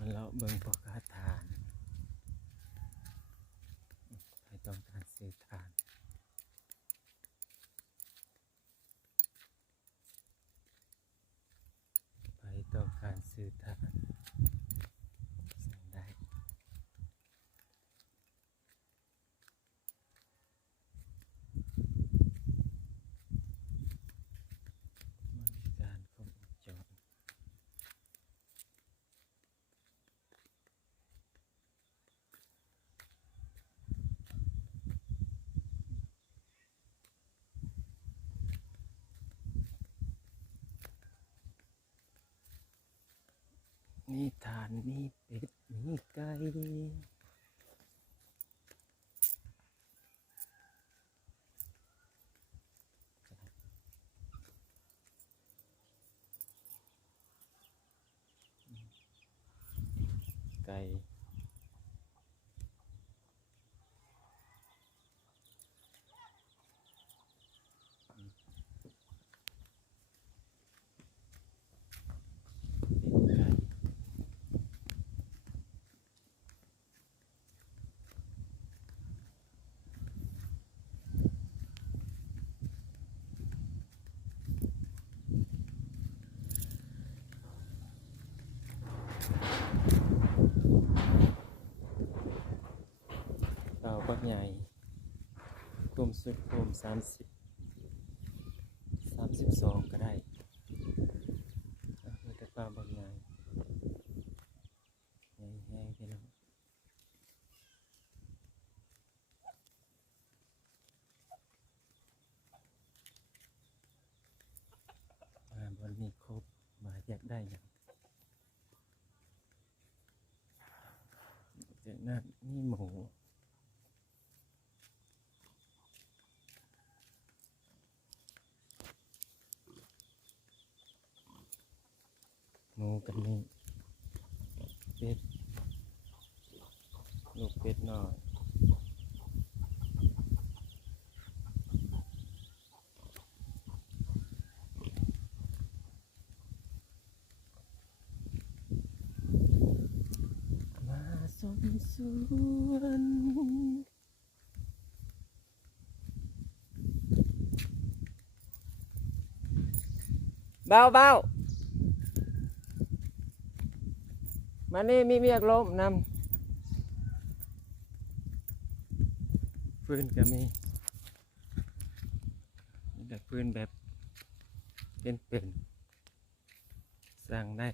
มันเลาะเบิ่งพวกค้าทานให้ต้องการซื้อทานไปต้องการซื้อทานสั่งได้บริการครบวงจรมีทานมีเป็ดมีไก่ไก่เป็นไก่เต่าบักใหญ่ตุ่มสุดโคม32ก็ได้แต่ปลาบักใหญ่ใหญ่แห้งพี่น้องบนนี้ครบมาอยากได้อย่างจากนั้นนี่หมูกันนี่เป็ดลูกเป็ดน้อยมาสมสวนเบามานี่มีเมียกลมนำฟืนก็มีแต่ฟืนแบบเป็นสั่งได้